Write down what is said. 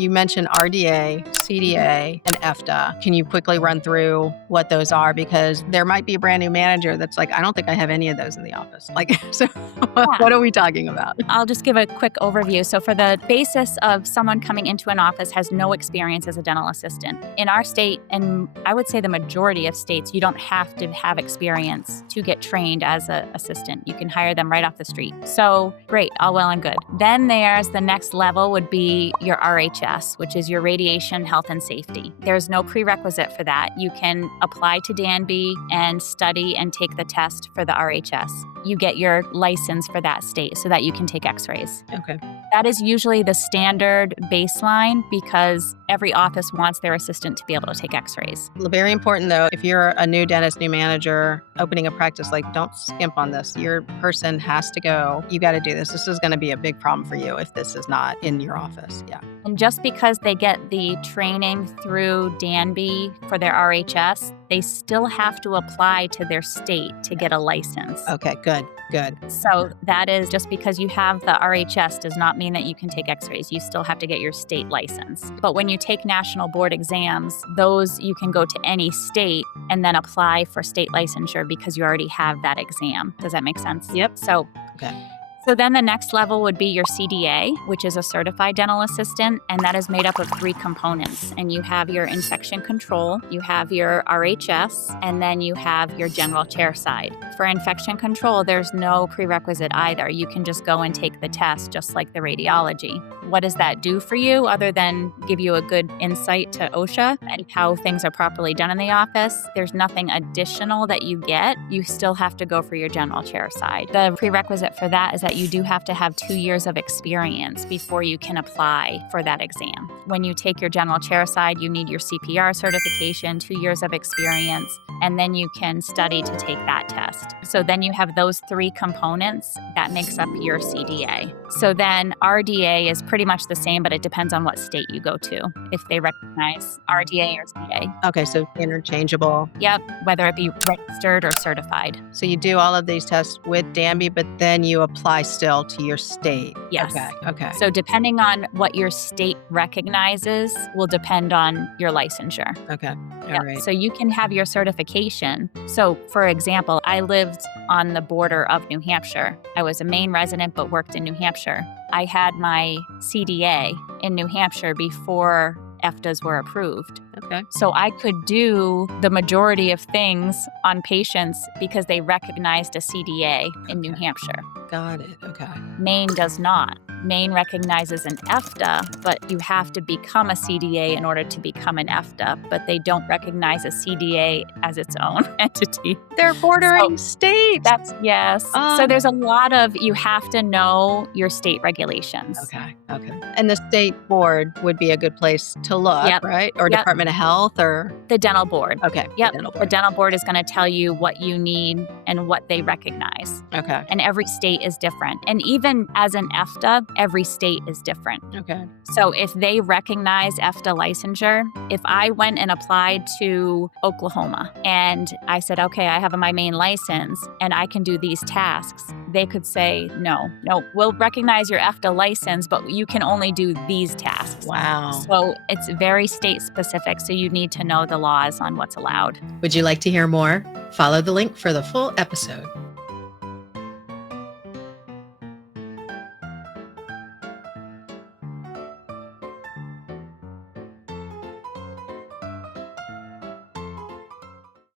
You mentioned RDA, CDA, and EFDA. Can you quickly run through what those are? Because there might be a brand new manager that's like, I don't think I have any of those in the office. So what are we talking about? I'll just give a quick overview. So for the basis of someone coming into an office has no experience as a dental assistant. In our state, and I would say the majority of states, you don't have to have experience to get trained as an assistant. You can hire them right off the street. So great, all well and good. Then there's the next level would be your RHS, which is your radiation health and safety. There's no prerequisite for that. You can apply to Danby and study and take the test for the RHS. You get your license for that state so that you can take x-rays. Okay. That is usually the standard baseline because every office wants their assistant to be able to take x-rays. Very important though, if you're a new dentist, new manager, opening a practice, don't skimp on this. Your person has to go. You got to do this. This is going to be a big problem for you if this is not in your office. Yeah. And just because they get the training through Danby for their RHS, they still have to apply to their state to get a license. Okay, good. So that is just because you have the RHS does not mean that you can take x-rays. You still have to get your state license. But when you take national board exams, those you can go to any state and then apply for state licensure because you already have that exam. Does that make sense? Yep. Okay. So then the next level would be your CDA, which is a certified dental assistant, and that is made up of 3 components. And you have your infection control, you have your RHS, and then you have your general chair side. For infection control, there's no prerequisite either. You can just go and take the test just like the radiology. What does that do for you other than give you a good insight to OSHA and how things are properly done in the office? There's nothing additional that you get. You still have to go for your general chair side. The prerequisite for that is that you do have to have 2 years of experience before you can apply for that exam. When you take your general chair side, you need your CPR certification, 2 years of experience, and then you can study to take that test. So then you have those 3 components that makes up your CDA. So then RDA is pretty much the same, but it depends on what state you go to, if they recognize RDA or CDA. Okay, so interchangeable. Yep, whether it be registered or certified. So you do all of these tests with Danby, but then you apply still to your state. Yes. Okay. So depending on what your state recognizes will depend on your licensure. Okay. All right. So you can have your certification. So for example, I lived on the border of New Hampshire. I was a Maine resident but worked in New Hampshire. I had my CDA in New Hampshire before EFDAs were approved. Okay. So I could do the majority of things on patients because they recognized a CDA in New Hampshire. Got it. Okay. Maine does not. Maine recognizes an EFDA, but you have to become a CDA in order to become an EFDA, but they don't recognize a CDA as its own entity. They're bordering states. Yes. So there's a lot of, you have to know your state regulations. Okay. And the state board would be a good place to look, right? Or Department of Health or? The dental board. Okay. Yep. The dental board is going to tell you what you need and what they recognize. Okay. And every state is different. And even as an EFDA, every state is different. Okay. So if they recognize EFDA licensure, if I went and applied to Oklahoma and I said, okay, I have my Maine license and I can do these tasks, they could say, no, we'll recognize your EFDA license, but you can only do these tasks. Wow. So it's very state specific. So you need to know the laws on what's allowed. Would you like to hear more? Follow the link for the full episode.